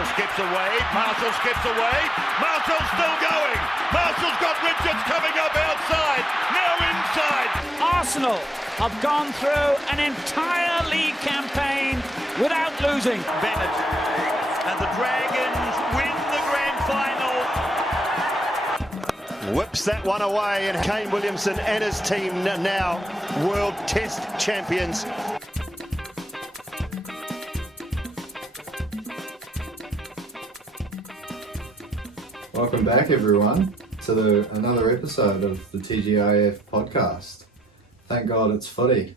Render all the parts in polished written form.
Marshall skips away. Marshall skips away. Marshall's still going. Marshall's got Richards coming up outside. Now inside. Arsenal have gone through an entire league campaign without losing. Bennett and the Dragons win the grand final. Whips that one away, and Kane Williamson and his team now World Test champions. Welcome back, everyone, to another episode of the TGIF podcast. Thank God it's footy.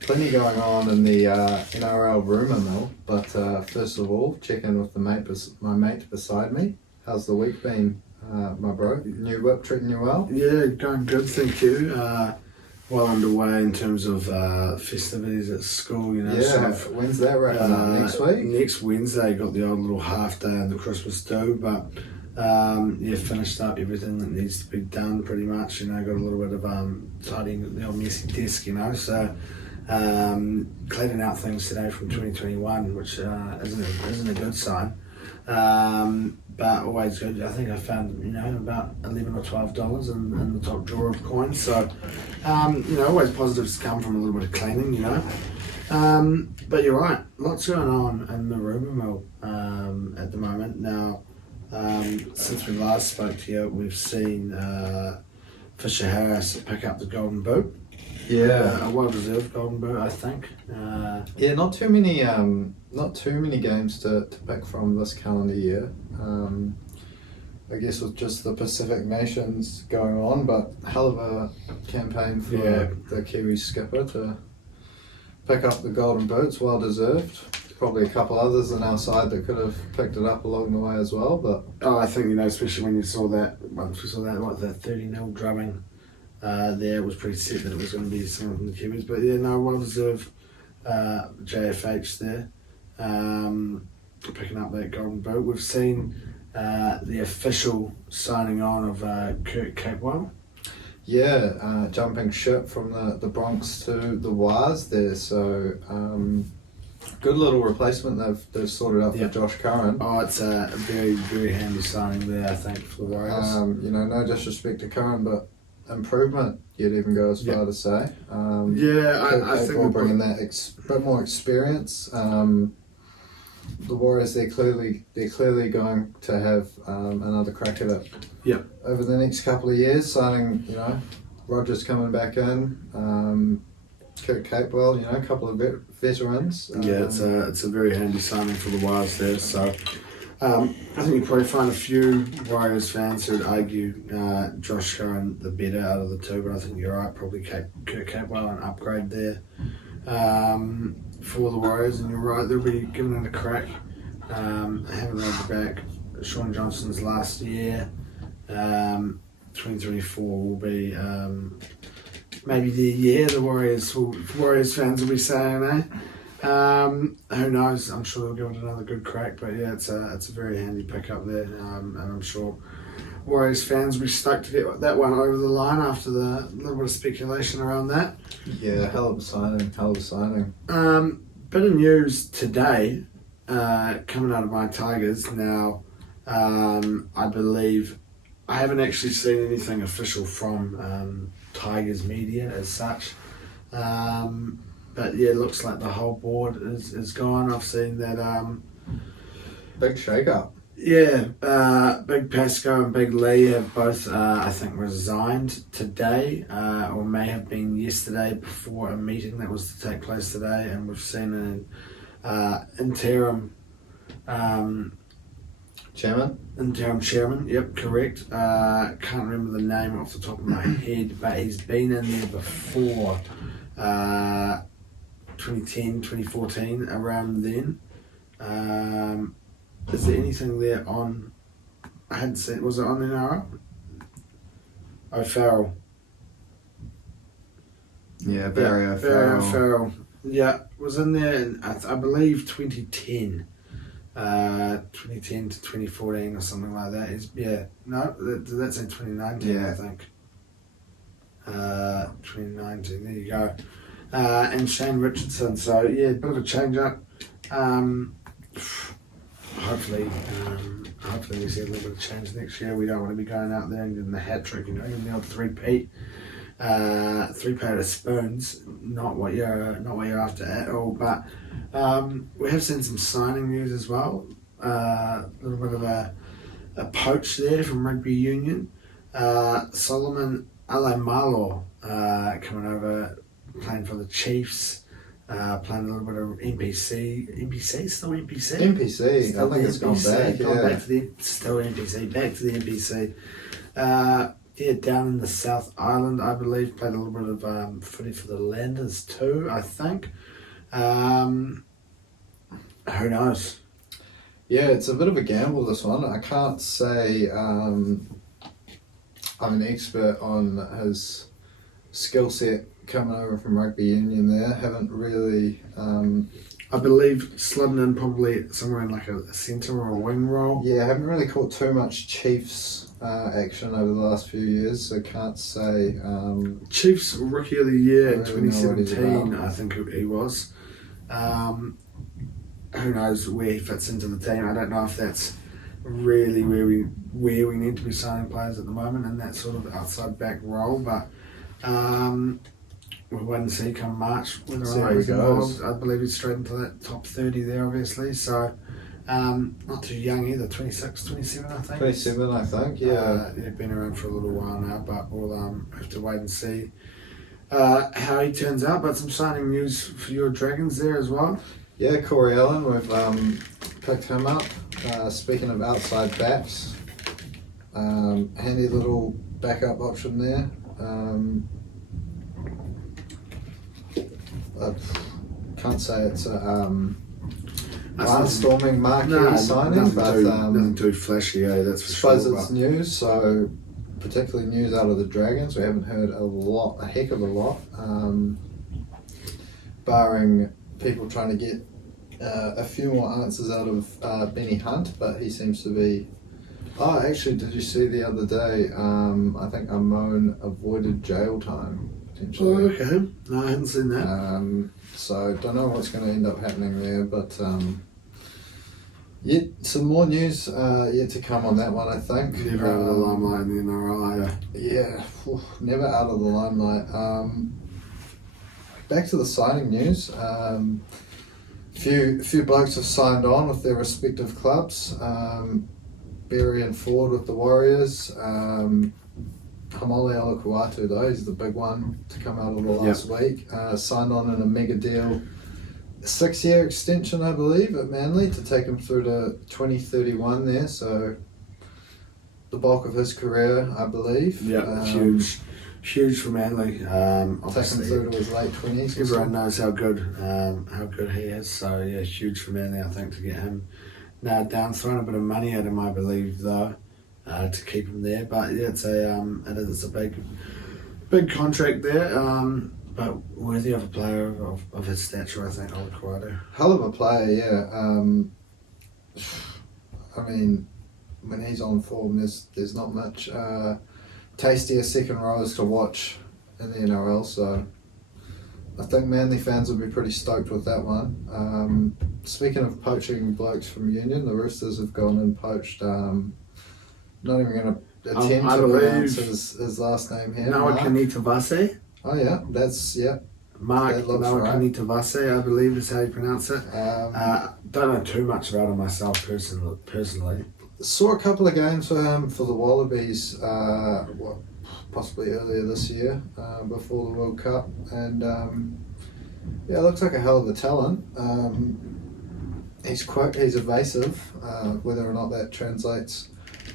Plenty going on in the NRL rumour mill, but first of all, check in with my mate beside me. How's the week been, my bro? New whip treating you well? Yeah, going good, thank you. Well underway in terms of festivities at school, you know. Yeah, sort of, when's that wrapping up? Next week? Next Wednesday, got the old little half day and the Christmas do, but finished up everything that needs to be done pretty much, you know. Got a little bit of tidying the old messy desk, you know, so cleaning out things today from 2021, which isn't a good sign. But always good. I think I found, you know, about $11 or $12 in the top drawer of coins. So, always positives come from a little bit of cleaning, you know. But you're right, lots going on in the rumour mill at the moment. Now, since we last spoke to you, we've seen Fisher Harris pick up the Golden Boot. Yeah, a well-deserved Golden Boot, I think. Not too many games to pick from this calendar year. I guess with just the Pacific Nations going on, but hell of a campaign for the Kiwi skipper to pick up the Golden Boots, well deserved. Probably a couple others on our side that could have picked it up along the way as well, but I think, you know, especially when you saw that, the 30-0 drubbing. There was pretty set that it was going to be someone from the Kiwis, but yeah, no, well deserved JFH there, picking up that Golden Boot. We've seen the official signing on of Kurt Capewell. Yeah, jumping ship from the Bronx to the Wires there, so good little replacement they've sorted out for Josh Curran. Oh, it's a very, very handy signing there, I think, for the Warriors. No disrespect to Curran, but improvement, you'd even go as far to say. I think we're bringing that bit more experience. The Warriors, they're clearly going to have another crack at it. Yeah. Over the next couple of years, signing, you know, Rogers coming back in, Kurt Capewell, you know, a couple of veterans. It's a very handy signing for the Warriors there. So. I think you probably find a few Warriors fans who would argue Josh Curran the better out of the two, but I think you're right, probably Kurt Capewell an upgrade there for the Warriors, and you're right, they'll be giving it a crack. I haven't read the back. Sean Johnson's last year, 2024 will be maybe the year the Warriors fans will be saying, eh? Who knows? I'm sure they'll give it another good crack, but yeah, it's a very handy pickup there, and I'm sure Warriors fans will be stoked to get that one over the line after the little bit of speculation around that. Yeah, hell of a signing. Bit of news today coming out of my Tigers. Now, I believe I haven't actually seen anything official from Tigers media as such. But yeah, it looks like the whole board is gone. I've seen that. Big shake-up. Yeah, Big Pascoe and Big Lee have both, I think, resigned today, or may have been yesterday before a meeting that was to take place today. And we've seen an interim chairman. Yep, correct. Can't remember the name off the top of my head, but he's been in there before. 2010, 2014, around then. Is there anything there on? I hadn't seen. Was it on NRL? O'Farrell. Yeah, Barry O'Farrell. Yeah, was in there in, I believe 2010. 2010 to 2014 or something like that. That's in 2019, I think. 2019, there you go. And Shane Richardson, so yeah, bit of a change up. hopefully we see a little bit of change next year. We don't want to be going out there and getting the hat trick, getting the old three-peat out of spoons. Not what you're after at all. But we have seen some signing news as well. A little bit of a poach there from rugby union. Solomon Alaimalo coming over, playing for the Chiefs. Playing a little bit of NPC, still NPC? NPC, I think it's gone back, still NPC, back to the NPC. Down in the South Island, I believe, played a little bit of footy for the Landers too, I think. Who knows? Yeah, it's a bit of a gamble, this one. I can't say I'm an expert on his skill set coming over from rugby union there. Haven't really... I believe sliding in probably somewhere in like a centre or a wing role. Yeah, I haven't really caught too much Chiefs action over the last few years, so can't say... Chiefs Rookie of the Year in I don't really know what he's 2017, about. I think he was. Who knows where he fits into the team. I don't know if that's really where we need to be signing players at the moment in that sort of outside back role, but we'll wait and see come March whether See or how not he he's goes. involved. I believe he's straight into that top 30 there, obviously, so not too young either, 26, 27 I think. 27, I think, yeah. Been around for a little while now, but we'll have to wait and see how he turns out. But some signing news for your Dragons there as well. Yeah, Corey Allen, we've picked him up. Speaking of outside backs, handy little backup option there. I can't say it's a barnstorming marquee signing, but nothing too flashy, that's for suppose sure. it's news, so particularly news out of the Dragons. We haven't heard a heck of a lot, barring people trying to get a few more answers out of Benny Hunt, but he seems to be... Oh, actually, did you see the other day, I think Amon avoided jail time, potentially. Oh, okay. No, I hadn't seen that. So, don't know what's going to end up happening there, but yet some more news yet to come on that one, I think. Never out of the limelight in the NRL, are you? Yeah, never out of the limelight. Back to the signing news. Few blokes have signed on with their respective clubs. Berry and Ford with the Warriors. Hamole Alakuatu though, he's the big one to come out of the last week. Signed on in a mega deal. A 6-year extension, I believe, at Manly to take him through to 2031 there. So the bulk of his career, I believe. Yeah, huge for Manly. Take him Obviously, through to his late 20s. everyone knows how good he is. So yeah, huge for Manly, I think, to get him nailed down. Throwing a bit of money at him, I believe, though, to keep him there. But yeah, it's a big contract there. But worthy of a player of his stature, I think, Alakuatu. Hell of a player, yeah. I mean, when he's on form, there's not much tastier second rows to watch in the NRL, so I think Manly fans will be pretty stoked with that one. Speaking of poaching blokes from Union, the Roosters have gone and poached, not even going to attempt I to believe pronounce his last name here. Mark. Kanitavase. Oh yeah, Mark That looks right. Kanitavase, I believe is how you pronounce it. Don't know too much about him myself personally. Saw a couple of games for him for the Wallabies, possibly earlier this year, before the World Cup, and looks like a hell of a talent. He's evasive, whether or not that translates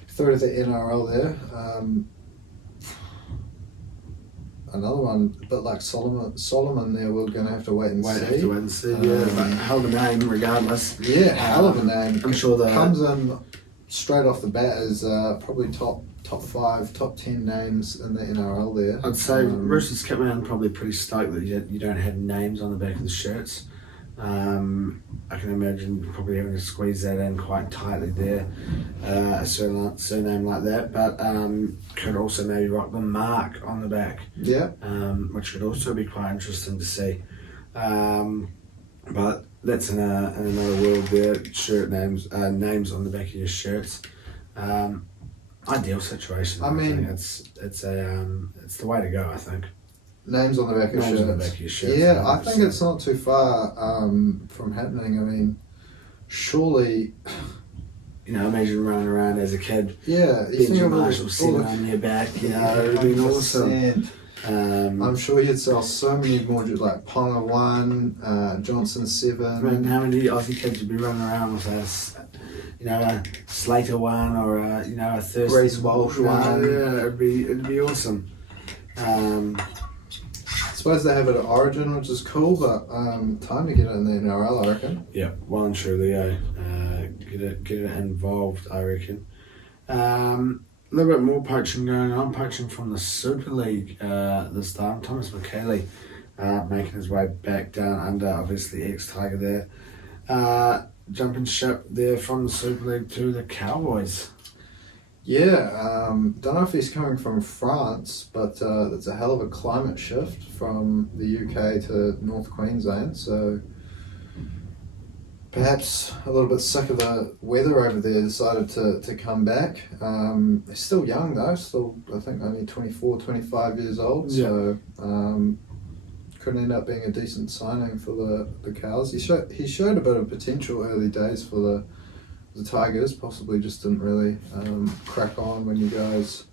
through to the NRL there. Another one, a bit like Solomon there, we're going to have to wait and see. Yeah, but hell of a name regardless. Yeah, hell of a name. I'm sure that comes in straight off the bat as probably top 5, top 10 names in the NRL there. I'd say Roosters come in probably pretty stoked that you don't have names on the back of the shirts. I can imagine probably having to squeeze that in quite tightly there, a surname like that, but could also maybe rock the mark on the back, Yeah. which could also be quite interesting to see. but that's in another world there. Shirt names on the back of your shirts. Ideal situation. I mean, think it's the way to go. I think names on the back of names shirts. on the back of your shirts. Yeah, I think 100%. it's not too far from happening. I mean, surely. Imagine running around as a kid. Yeah, you think Benji of all Marshall sitting on your back. It'd be awesome. I'm sure you'd sell so many more, like Ponga 1, Johnson 7. I mean, how many Aussie kids would be running around with us? A Slater 1 or a Thurston Reece Walsh 1. Yeah, it'd be awesome. I suppose they have it at Origin, which is cool, but time to get it in the NRL, I reckon. Yeah, well and truly, get it involved, I reckon. A little bit more poaching going on. Poaching from the Super League this time. Thomas McKaylee making his way back down under, obviously, ex-Tiger there. Jumping ship there from the Super League to the Cowboys. Yeah, don't know if he's coming from France, but it's a hell of a climate shift from the UK to North Queensland, so perhaps a little bit sick of the weather over there, decided to come back. He's still young though, still I think only 24, 25 years old, so could end up being a decent signing for the Cows. He showed a bit of potential early days for the Tigers, possibly just didn't really crack on when you guys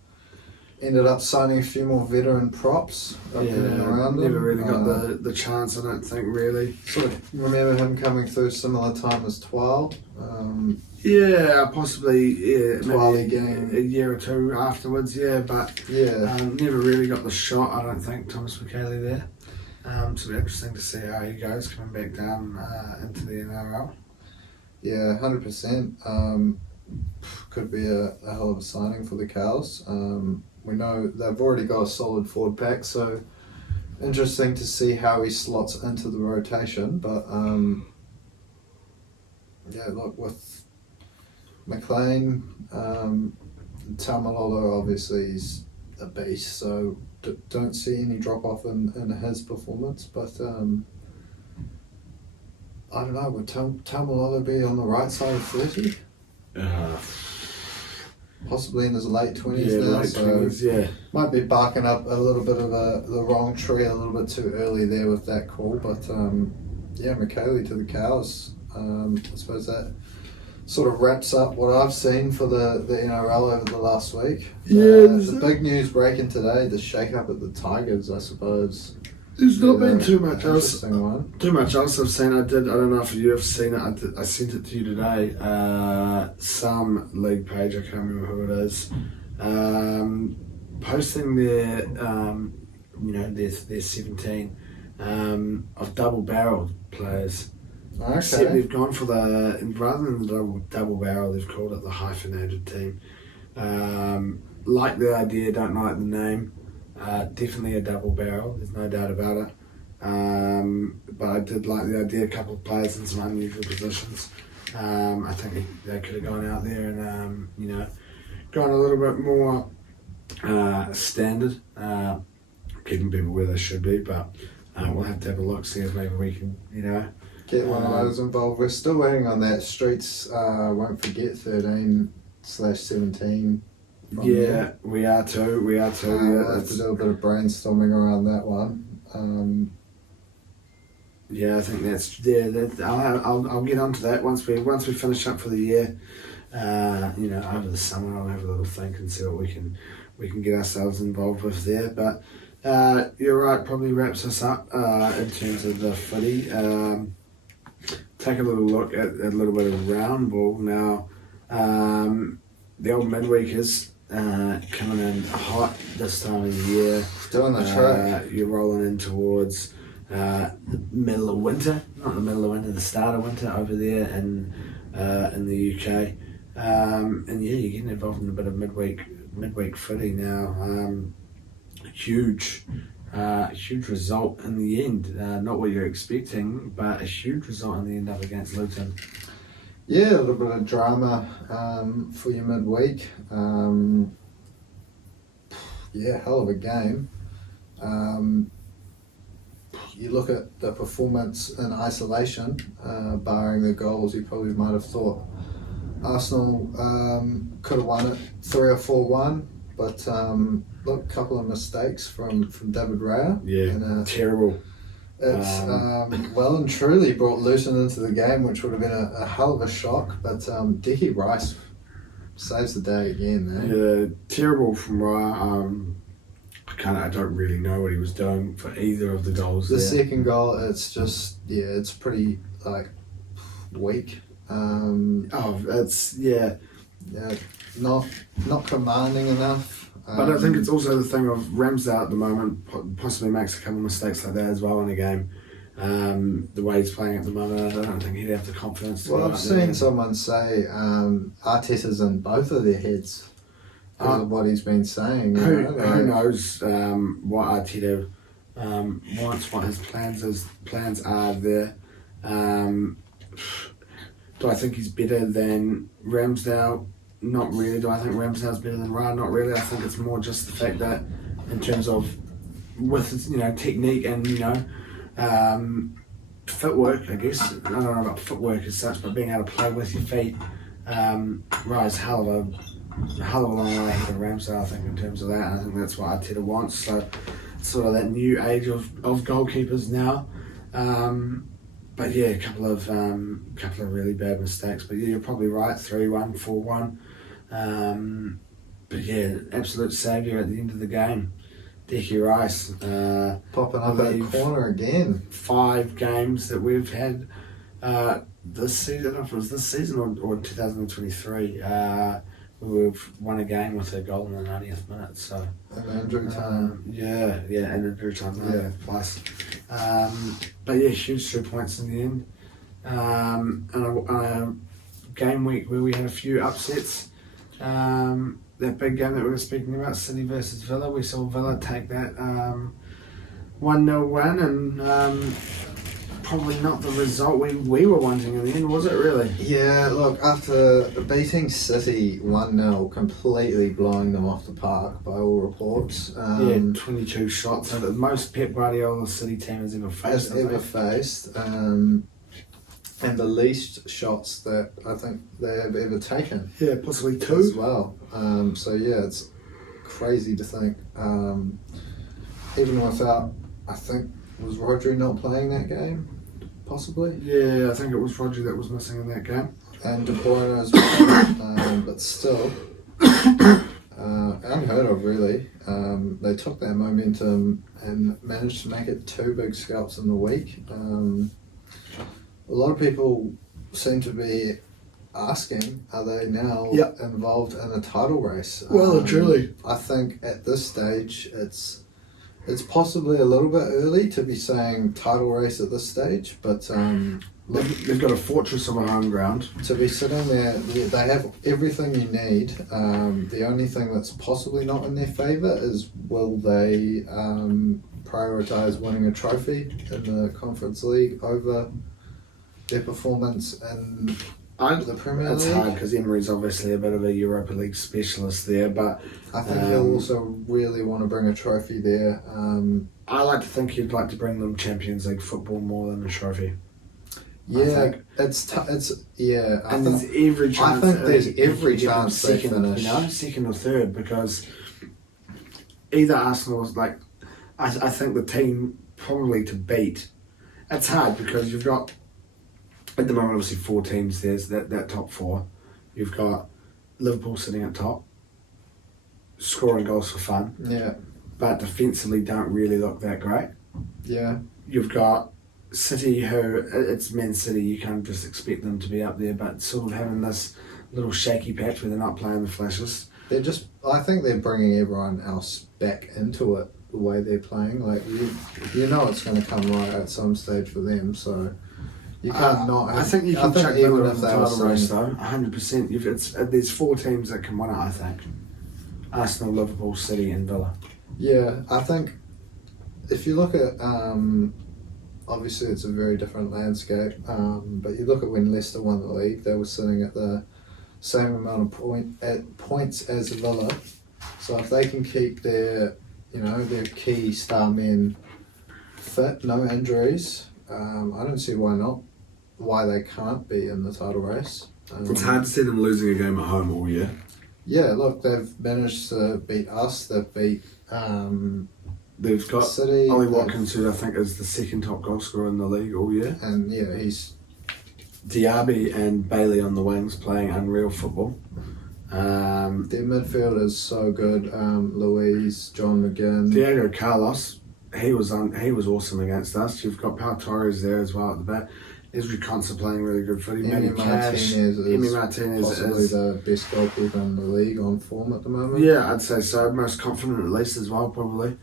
ended up signing a few more veteran props up in and around him. Never really got the chance, I don't think, really. Sort of remember him coming through similar time as Twile. Possibly, Twile maybe game. a year or two afterwards, but never really got the shot, I don't think, Thomas McKaylee there. So it'll be interesting to see how he goes coming back down into the NRL. Yeah, 100%. Could be a hell of a signing for the Cows. We know they've already got a solid forward pack, so interesting to see how he slots into the rotation. But look, with McLean, Tamalolo obviously is a beast, so don't see any drop off in his performance. But I don't know, would Tamalolo be on the right side of 30? Possibly in his late 20s now, late so 20s, might be barking up a little bit of the wrong tree a little bit too early there with that call. But McKaylee to the Cows. I suppose that sort of wraps up what I've seen for the NRL over the last week. The big news breaking today, the shake-up at the Tigers, I suppose. There's not been too much else. Too much else I've seen. I don't know if you have seen it. I sent it to you today. Some league page, I can't remember who it is, posting their their 17 of double-barreled players. Okay. Except they've gone for rather than the double barrel, they've called it the hyphenated team. Like the idea, don't like the name. Definitely a double barrel, there's no doubt about it. But I did like the idea, a couple of players in some unusual positions. I think they could have gone out there and gone a little bit more standard, keeping people where they should be. But we'll have to have a look, see if maybe we can get one of those involved. We're still waiting on that. Streets won't forget 13/17. Yeah, we are too. We'll have to do a bit of brainstorming around that one. I think that's I'll get onto that once we finish up for the year. Over the summer I'll have a little think and see what we can get ourselves involved with there. But you're right, probably wraps us up in terms of the footy. Take a little look at a little bit of round ball now. The old midweekers coming in hot this time of the year. Doing the trick. You're rolling in towards the middle of winter, not the middle of winter, the start of winter over there in the UK. You're getting involved in a bit of midweek footy now. Huge result in the end. Not what you're expecting, but a huge result in the end up against Luton. Yeah, a little bit of drama for your midweek. Hell of a game. you look at the performance in isolation, barring the goals, you probably might have thought Arsenal could have won it 3 or 4-1, but look, a couple of mistakes from David Raya. Yeah, terrible. It's well and truly brought Luton into the game, which would have been a hell of a shock, but Dickie Rice saves the day again, man. Yeah, terrible from Raya. I don't really know what he was doing for either of the goals. The second goal, it's just, it's pretty weak. Not commanding enough. But I think it's also the thing of Ramsdale at the moment possibly makes a couple of mistakes like that as well in a game. The way he's playing at the moment, I don't think he'd have the confidence to. Well, I've seen someone say Arteta's in both of their heads because of what he's been saying. Who knows what Arteta wants, what his plans are there. Do I think he's better than Ramsdale? Not really. Do I think Ramsdale's better than Ryan? Not really. I think it's more just the fact that in terms of with his, technique and footwork, I guess. I don't know about footwork as such, but being able to play with your feet, Ryan's hell of a long way ahead of Ramsdale, I think, in terms of that. And I think that's what Arteta wants. So it's sort of that new age of goalkeepers now. But yeah, a couple of really bad mistakes. But yeah, you're probably right. 3-1, 4-1. But yeah, absolute saviour at the end of the game. Dickie Rice. Popping up at the corner again. 5 games that we've had this season. I don't know if it was this season or 2023. We've won a game with a goal in the 90th minute. So and injury time. And injury time. 90th plus. But yeah, huge 3 points in the end. And a game week where we had a few upsets. That big game that we were speaking about, City versus Villa, we saw Villa take that 1-0 win, and probably not the result we were wanting in the end, was it really? Yeah, look, after beating City 1-0, completely blowing them off the park by all reports. 22 shots, the most Pep Guardiola City team has ever faced. And the least shots that I think they have ever taken. Yeah, possibly 2 as well. So yeah, it's crazy to think. Even without, I think, was Rodri not playing that game? Possibly. Yeah, I think it was Rodri that was missing in that game. And De Bruyne as well, but still unheard of really. They took that momentum and managed to make it 2 big scalps in the week. A lot of people seem to be asking, are they now involved in a title race? Well, truly. I think at this stage it's possibly a little bit early to be saying title race at this stage, but they've got a fortress of a home ground. To be sitting there, they have everything you need. The only thing that's possibly not in their favour is will they prioritise winning a trophy in the Conference League over their performance in the Premier League. It's hard because Emery's obviously a bit of a Europa League specialist there, but I think he'll also really want to bring a trophy there. I like to think he'd like to bring them Champions League football more than a trophy. Yeah, it's yeah. And there's every chance. I think there's every chance they second, finish. Second or third, because either Arsenal is like, I think the team probably to beat. It's hard because you've got, at the moment, obviously 4 teams. There's that top 4. You've got Liverpool sitting at top, scoring goals for fun. Yeah. But defensively don't really look that great. Yeah. You've got City, who it's Man City. You can't just expect them to be up there, but sort of having this little shaky patch where they're not playing the flashes. I think they're bringing everyone else back into it the way they're playing. Like you know it's going to come right at some stage for them. So. You can't not. I think you can chuck them even in if the they title were race though, 100%. There's 4 teams that can win it. I think Arsenal, Liverpool, City, and Villa. Yeah, I think if you look at obviously it's a very different landscape. But you look at when Leicester won the league, they were sitting at the same amount of points as Villa. So if they can keep their key star men fit, no injuries. I don't see why they can't be in the title race. It's hard to see them losing a game at home all year. Yeah, look, they've managed to beat us. They've beat They've got City. Ollie Watkins, who I think is the second top goal scorer in the league all year. And yeah, he's Diaby and Bailey on the wings playing unreal football. their midfield is so good. Louise, John McGinn. Diego Carlos, he was awesome against us. You've got Pau Torres there as well at the back. Ezri Konsa playing really good footy. Emi Martinez possibly is the best goalkeeper in the league on form at the moment. Yeah, I'd say so. Most confident at least as well, probably.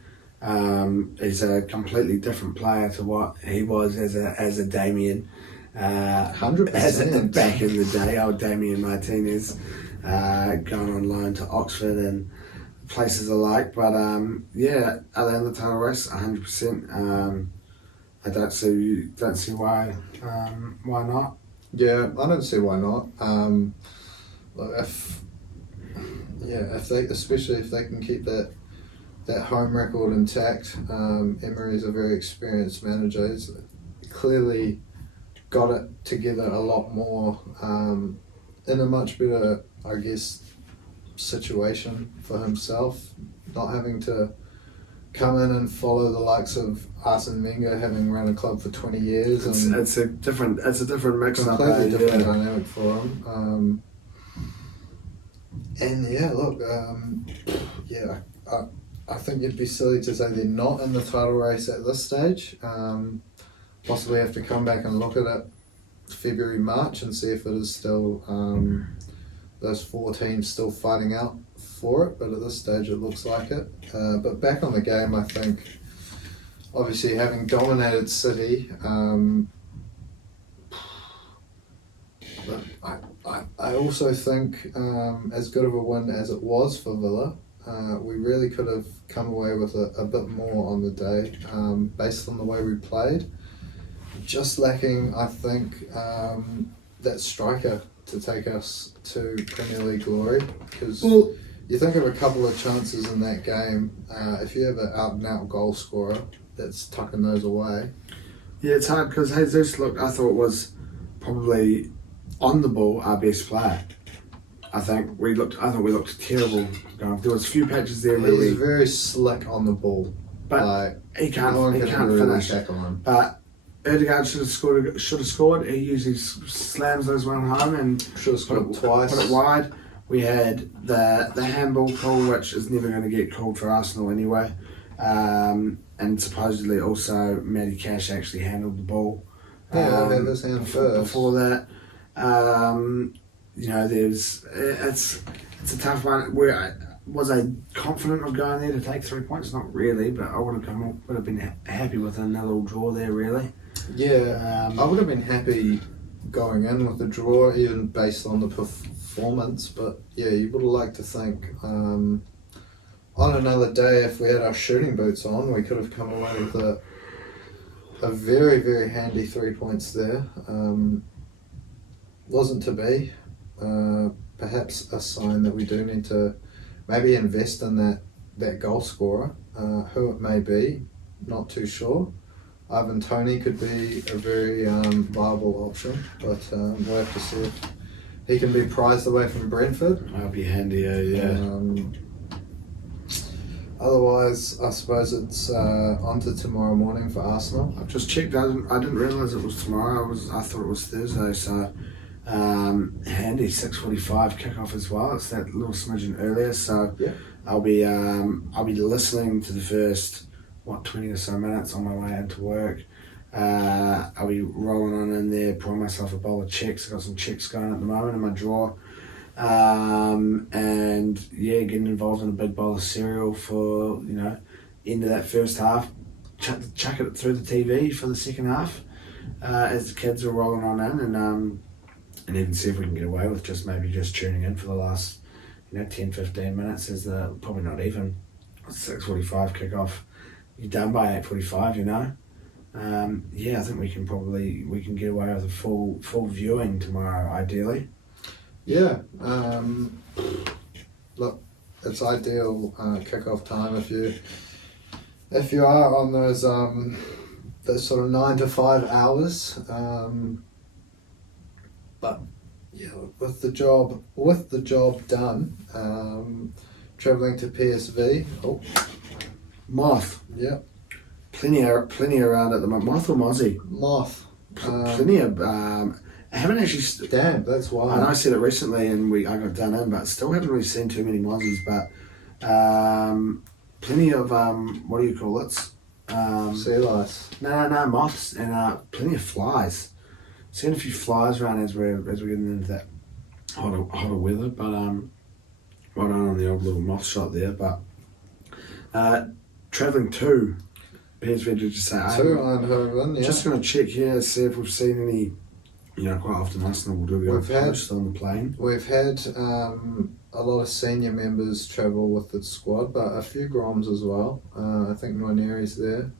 He's a completely different player to what he was as a Damien. 100%. Back in the day, old Damien Martinez going on loan to Oxford and places alike. But yeah, other than the title race, 100%. I don't see why not. Yeah, I don't see why not. Look, especially if they can keep that home record intact. Emery's a very experienced manager. He's clearly got it together a lot more, in a much better, I guess, situation for himself, not having to come in and follow the likes of Arsene Wenger, having run a club for 20 years. It's a different mix up. Completely different dynamic for him. And yeah, look, I think it'd be silly to say they're not in the title race at this stage. Possibly have to come back and look at it February, March and see if it is still those 4 teams still fighting out for it, but at this stage it looks like it. But back on the game, I think obviously having dominated City, I also think as good of a win as it was for Villa, we really could have come away with a bit more on the day, based on the way we played. Just lacking, I think, that striker to take us to Premier League glory, because you think of a couple of chances in that game, if you have an out-and-out goal scorer that's tucking those away. Yeah, it's hard because Jesus, I thought was probably on the ball our best player. I thought we looked terrible. There was a few patches there where He's very slick on the ball, but he can't really finish. tackle him. But Ødegaard should have scored. He usually slams those one home and Should have scored twice. Put it wide. We had the handball call, which is never going to get called for Arsenal anyway. And supposedly also Matty Cash actually handled the ball. Yeah, had his hand first. Before that, it's a tough one. Was I confident of going there to take 3 points? Not really, but I would have been happy with another little draw there. Really. Yeah, I would have been happy going in with the draw, even based on the performance. But yeah, you would have liked to think on another day, if we had our shooting boots on, we could have come away with a very, very handy 3 points there. Wasn't to be. Perhaps a sign that we do need to maybe invest in that goal scorer, who it may be, not too sure. Ivan Toney could be a very viable option, but we'll have to see if he can be prized away from Brentford. That'll be handy, yeah. Otherwise, I suppose it's on to tomorrow morning for Arsenal. I've just checked. I didn't realise it was tomorrow. I thought it was Thursday. So handy 6:45 kickoff as well. It's that little smidgen earlier. So yeah. I'll be listening to the first 20 or so minutes on my way into work. I'll be rolling on in there, pouring myself a bowl of Chex. I've got some Chex going at the moment in my drawer. And yeah, getting involved in a big bowl of cereal for, end of that first half. Chuck it through the TV for the second half, as the kids are rolling on in, and even see if we can get away with just tuning in for the last 10-15 minutes. Is probably not even 6:45 kickoff. You're done by 8:45. I think we can get away with a full viewing tomorrow, ideally. Yeah, look, it's ideal kickoff time if you are on those the sort of 9 to 5 hours. But yeah, with the job done, travelling to PSV. Oh, Moth. yeah, Plenty around at the moment. Moth or Mozzie? Moth. Plenty of. I haven't actually. Damn, that's why. I know I said it recently, and I got done in, but still haven't really seen too many Mozzies. But plenty of what do you call it? Sea lice. No, moths and plenty of flies. Seen a few flies around as we're getting into that hotter weather, but well done on the old little moth shot there. But travelling to PSV, did you say? To Eindhoven, yeah. Just going to check here, see if we've seen any. Quite often Arsenal will do a post on the plane. We've had a lot of senior members travel with the squad, but a few Groms as well. I think Nwaneri's there.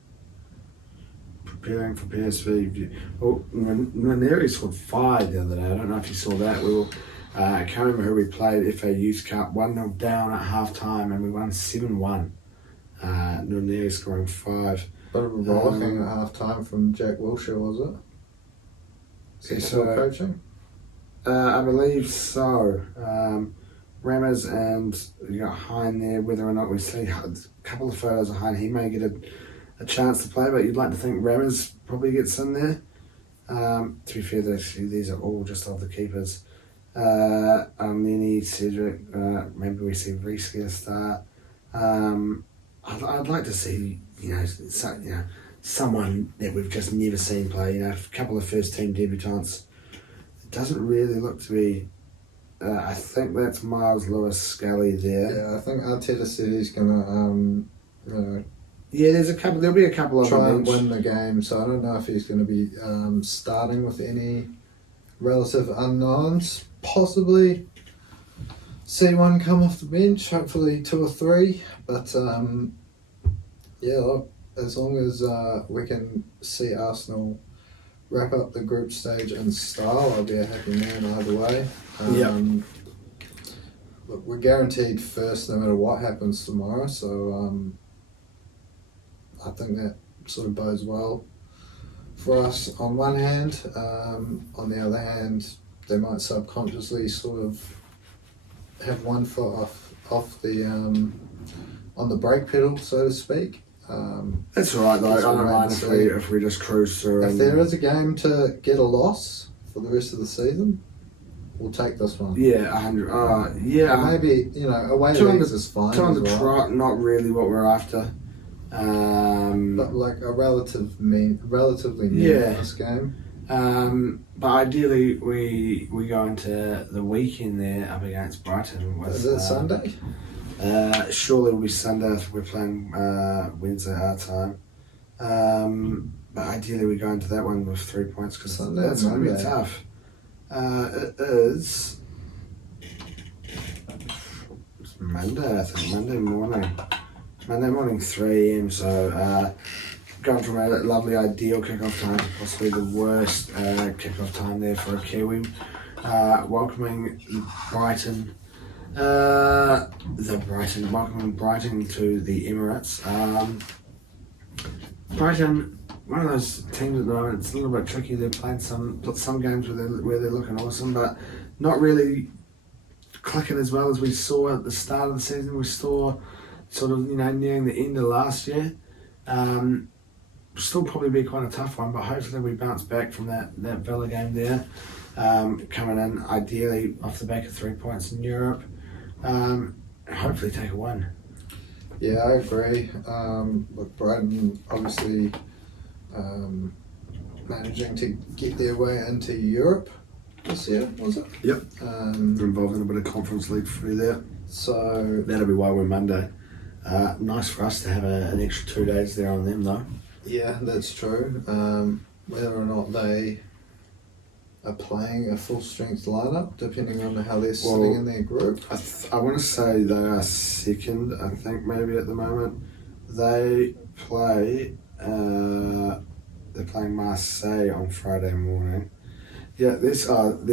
Preparing for PSV. Well, Nwaneri scored 5 the other day. I don't know if you saw that. I can't remember who we played, FA Youth Cup, 1-0 down at half time, and we won 7-1. Nwaneri scoring 5. Bit of a rollicking at half time from Jack Wilshere, was it? So, coaching? I believe so. Rammers and you got Hein there. Whether or not we see a couple of photos of Hein, he may get a chance to play, but you'd like to think Rammers probably gets in there. To be fair, these are all just of the keepers. Armeni, Cedric, maybe we see Reese get a start. I'd like to see someone that we've just never seen play. A couple of first team debutants. It doesn't really look to be. I think that's Miles Lewis Scully there. Yeah, I think Arteta said he's gonna yeah, there'll be a couple of try and win the game. So I don't know if he's going to be starting with any relative unknowns. Possibly see one come off the bench. Hopefully 2 or 3. But yeah, look, as long as we can see Arsenal wrap up the group stage in style, I'll be a happy man either way. Look, we're guaranteed first no matter what happens tomorrow. So I think that sort of bodes well for us on one hand. On the other hand, they might subconsciously sort of have one foot off the on the brake pedal, so to speak. That's all right though. I don't mind if we just cruise through. If there is a game to get a loss for the rest of the season, we'll take this one. Yeah, 100. Yeah, maybe away leagues is fine. 200 trot, not really what we're after. But like a relatively meaningless game. But ideally, we go into the weekend there up against Brighton. Is it Sunday? Surely it'll be Sunday if we're playing Wednesday our time. But ideally, we go into that one with 3 points because that's going to be tough. It is. It's Monday, I think. Monday morning, 3 AM. So going from a lovely ideal kickoff time to possibly the worst kickoff time there for a Kiwi. Welcoming Brighton. Welcoming Brighton to the Emirates. Brighton, one of those teams at the moment, it's a little bit tricky. They've played some games where they're looking awesome, but not really clicking as well as we saw at the start of the season. We saw sort of nearing the end of last year. Still probably be quite a tough one, but hopefully we bounce back from that Villa game there. Coming in ideally off the back of 3 points in Europe. Hopefully take a win. Yeah, I agree. Look, Brighton obviously managing to get their way into Europe this year, was it? Yep. They're involved in a bit of Conference League through there. So that'll be why we're Monday. Nice for us to have an extra 2 days there on them though. Yeah, that's true. Whether or not they are playing a full strength lineup, depending on how they're sitting in their group. I want to say they are second, I think maybe at the moment. They play, they're playing Marseille on Friday morning. Yeah, they're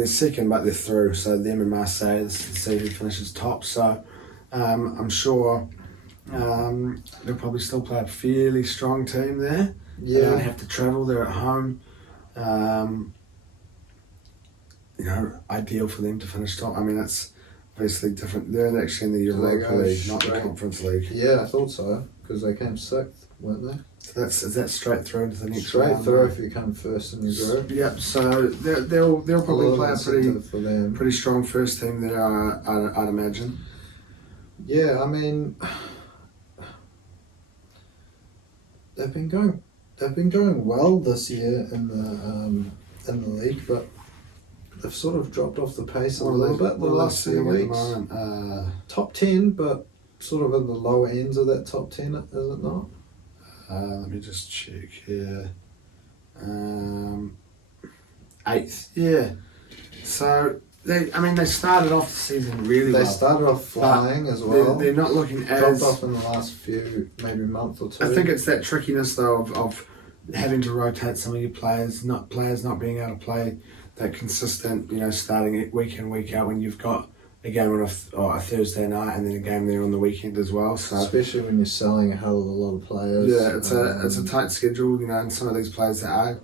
second, but they're through. So them and Marseille, this is to see who finishes top. So I'm sure they'll probably still play a fairly strong team there. They don't have to travel, they're at home. Ideal for them to finish top. I mean, it's obviously different. They're actually in the Europa League, not the Conference League. Yeah, I thought so, because they came 6th, weren't they? So is that straight through into the next Straight round? through if you come first in your group. Yep. So they'll probably play a pretty strong first team there, I'd imagine. Yeah, I mean, they've been going well this year in the league, but they've sort of dropped off the pace a little bit the last few weeks. Top 10, but sort of in the lower ends of that top 10, is it not? Let me just check here. 8th, yeah. So they started off the season really well. They started off flying as well. They're not looking dropped off in the last few, maybe month or two. I think it's that trickiness though of having to rotate some of your players not being able to play that consistent, starting it week in, week out when you've got a game on a Thursday night and then a game there on the weekend as well. So especially when you're selling a hell of a lot of players. Yeah, it's a tight schedule, and some of these players that are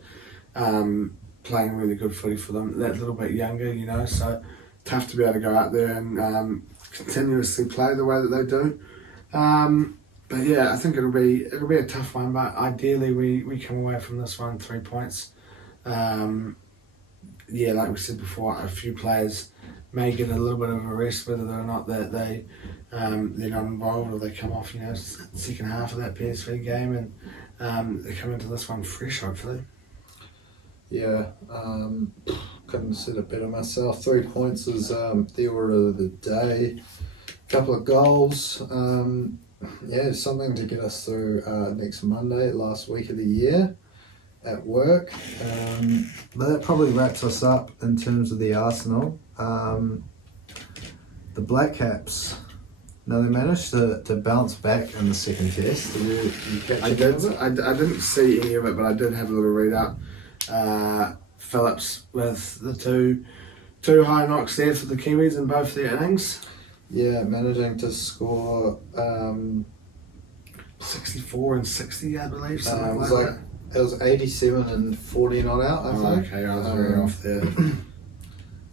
playing really good footy for them, that little bit younger, so tough to be able to go out there and continuously play the way that they do. But yeah, I think it'll be a tough one, but ideally we come away from this one 3 points. Yeah, like we said before, a few players may get a little bit of a rest, whether or not that they're not involved or they come off, second half of that PSV game and they come into this one fresh, hopefully. Yeah, couldn't have said it better myself. 3 points is the order of the day. Couple of goals. Yeah, something to get us through next Monday, last week of the year at work. But that probably wraps us up in terms of the Arsenal. The Black Caps. Now they managed to bounce back in the second test. Did you catch I didn't see any of it, but I did have a little read up. Phillips with the two high knocks there for the Kiwis in both their innings. Yeah, managing to score 64 and 60, I believe. Something it was 87 and 40 not out, I think. Okay, I was very off there.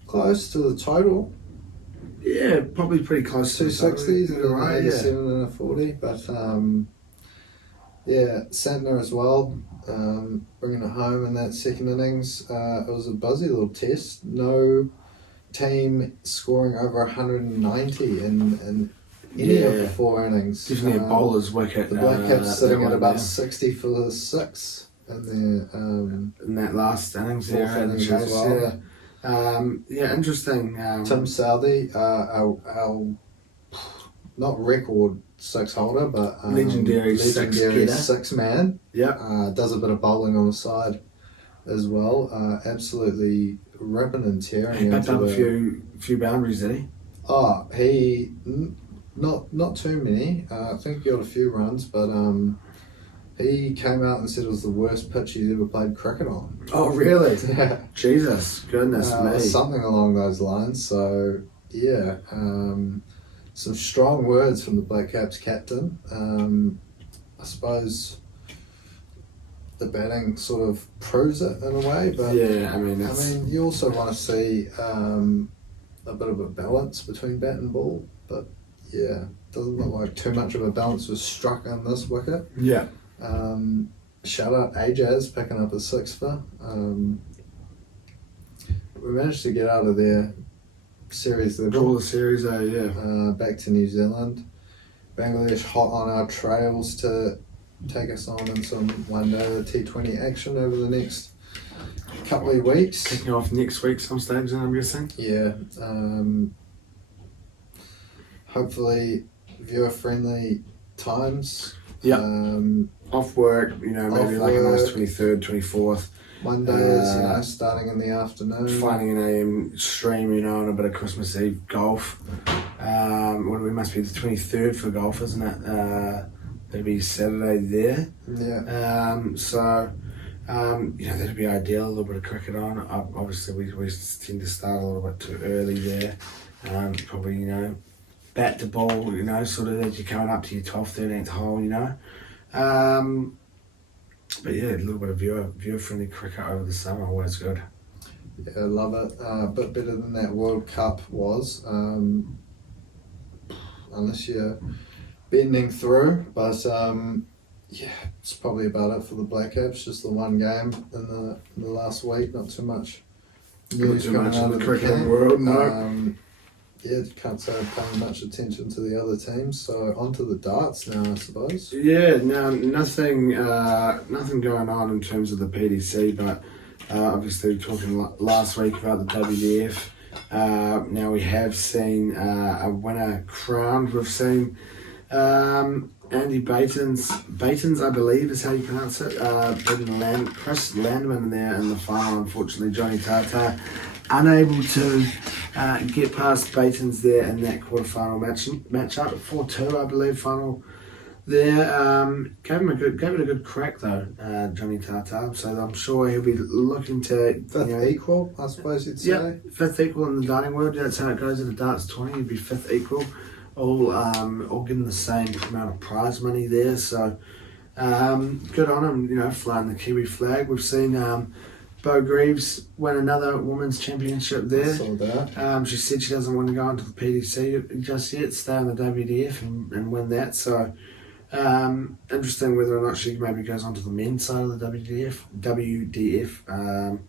Close to the total. Yeah, probably pretty close to 260s and right, 87 and a 40. But yeah, Santner as well, bringing it home in that second innings. It was a buzzy little test. No team scoring over 190 in any of the 4 innings. Definitely a bowler's wicket. The Black Caps sitting at about 60 for the 6 in that last innings there. Fourth innings as well. Yeah, interesting. Tim Southey, our not record 6 holder, but legendary 6 man. Yeah, does a bit of bowling on the side as well. Absolutely ripping and tearing. He picked up a few boundaries, did he? Oh, he not too many. I think he got a few runs, but he came out and said it was the worst pitch he's ever played cricket on. Oh, really? Yeah. Jesus, goodness me. Something along those lines. So yeah, some strong words from the Black Caps captain. I suppose the batting sort of proves it in a way, but yeah, I mean, you also want to see a bit of a balance between bat and ball, but yeah, doesn't look like too much of a balance was struck on this wicket. Yeah. Shout out Ajaz picking up a 6-fer. We managed to get out of their series. All the series, yeah. Back to New Zealand. Bangladesh hot on our trails to take us on in some one-day T20 action over the next couple of weeks. Kicking off next week some stage, I'm guessing. Yeah. Hopefully viewer-friendly times. Yeah. Off work, maybe a nice 23rd, 24th. Mondays, starting in the afternoon. Finding an AM stream, and a bit of Christmas Eve golf. We must be the 23rd for golf, isn't it? It'll be Saturday there. Yeah. That'd be ideal. A little bit of cricket on. Obviously, we tend to start a little bit too early there. Probably, bat to ball, sort of as you're coming up to your 12th, 13th hole, But yeah, a little bit of viewer-friendly cricket over the summer, always good. Yeah, I love it. A bit better than that World Cup was, unless you're bending through. But yeah, it's probably about it for the Black Caps. Just the one game in the last week. Not too much news coming out of the cricketing world. No. Yeah, can't say I'm paying much attention to the other teams. So on to the darts now, I suppose. Yeah, no, nothing going on in terms of the PDC, but obviously talking last week about the WDF. Now we have seen a winner crowned. We've seen Andy Baton's, I believe is how you pronounce it, beating Chris Landman there in the final. Unfortunately, Johnny Tata unable to get past Baton's there in that quarterfinal matchup. 4-2, I believe, final there. Gave it a good crack though, Johnny Tata. So I'm sure he'll be looking to Fifth equal, I suppose you'd say. Yeah, fifth equal in the darting world. That's how it goes at the darts 20. You'd be fifth equal, all getting the same amount of prize money there. So good on him, flying the Kiwi flag. We've seen Bo Greaves win another women's championship there. I saw that. She said she doesn't want to go into the PDC just yet, stay in the WDF and win that. So interesting whether or not she maybe goes onto the men's side of the WDF. I've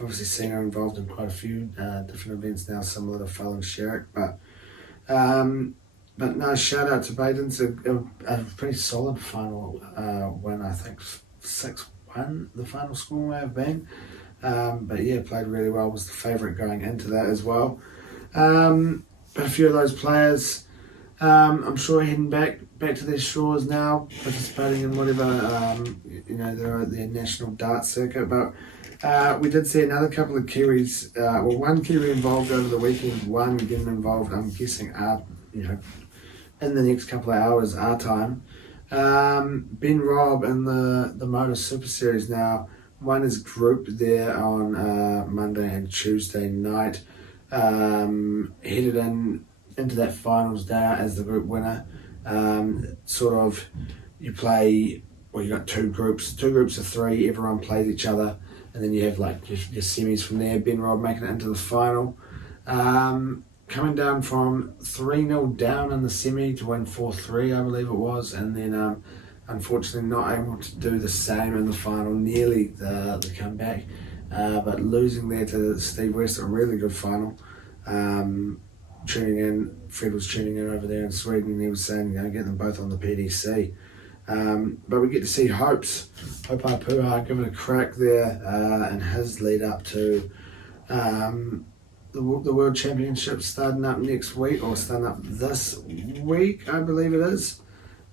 obviously seen her involved in quite a few different events now, similar to Fallon Sherrick. But no, shout out to Baden's a pretty solid final win. I think 6-1 the final score may have been. But yeah, played really well, was the favourite going into that as well. But a few of those players, I'm sure heading back to their shores now, participating in whatever, they're at their national dart circuit. But we did see another couple of Kiwis, one Kiwi involved over the weekend, one getting involved, I'm guessing, in the next couple of hours, our time. Ben Robb in the Motor Super Series now won his group there on Monday and Tuesday night. Headed into that finals day as the group winner. You play, you got two groups of three, everyone plays each other, and then you have like your semis from there. Ben Robb making it into the final. Coming down from 3-0 down in the semi to win 4-3, I believe it was, and then unfortunately not able to do the same in the final, nearly the comeback, but losing there to Steve West, a really good final. Fred was tuning in over there in Sweden, and he was saying, get them both on the PDC. But we get to see Hope Puha give it a crack there in his lead up to the World Championships starting up next week, or starting up this week, I believe it is.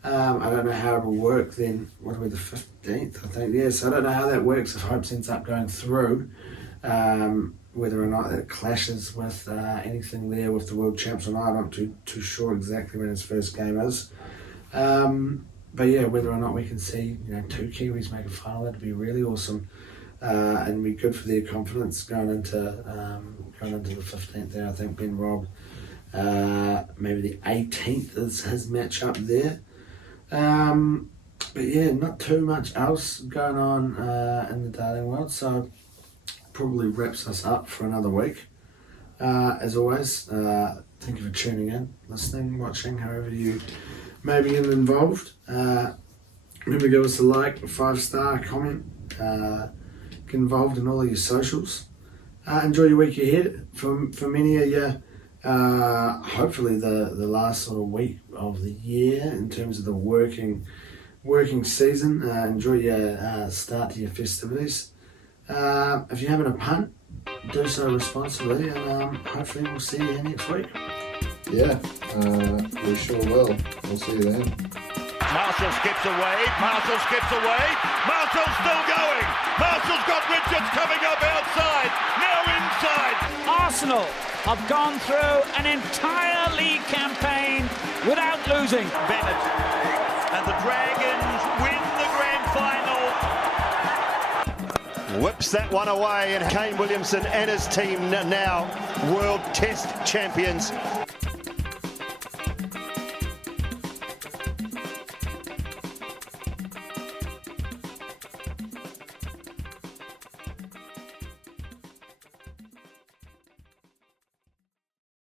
I don't know how it will work then. What are we, the 15th, I think? Yeah, so I don't know how that works if Hope ends up going through, whether or not it clashes with anything there with the World Champs or not. I'm not too sure exactly when his first game is. But yeah, whether or not we can see two Kiwis make a final, that'd be really awesome. And be good for their confidence going into the 15th there. I think Ben Robb, maybe the 18th is his matchup there. But yeah, not too much else going on in the darting world, so probably wraps us up for another week. As always, thank you for tuning in, listening, watching, however you may be involved. Remember, give us a like, a 5-star comment. Get involved in all of your socials. Enjoy your week ahead. For many of you, hopefully the last sort of week of the year in terms of the working season. Enjoy your start to your festivities. If you're having a punt, do so responsibly, and hopefully we'll see you next week. Yeah, we sure will. We'll see you then. Marshall skips away. Marshall's still going. Marshall's got Richards coming up outside. Now inside. Arsenal have gone through an entire league campaign without losing. Bennett and the Dragons win the grand final. Whips that one away, and Kane Williamson and his team now World Test champions.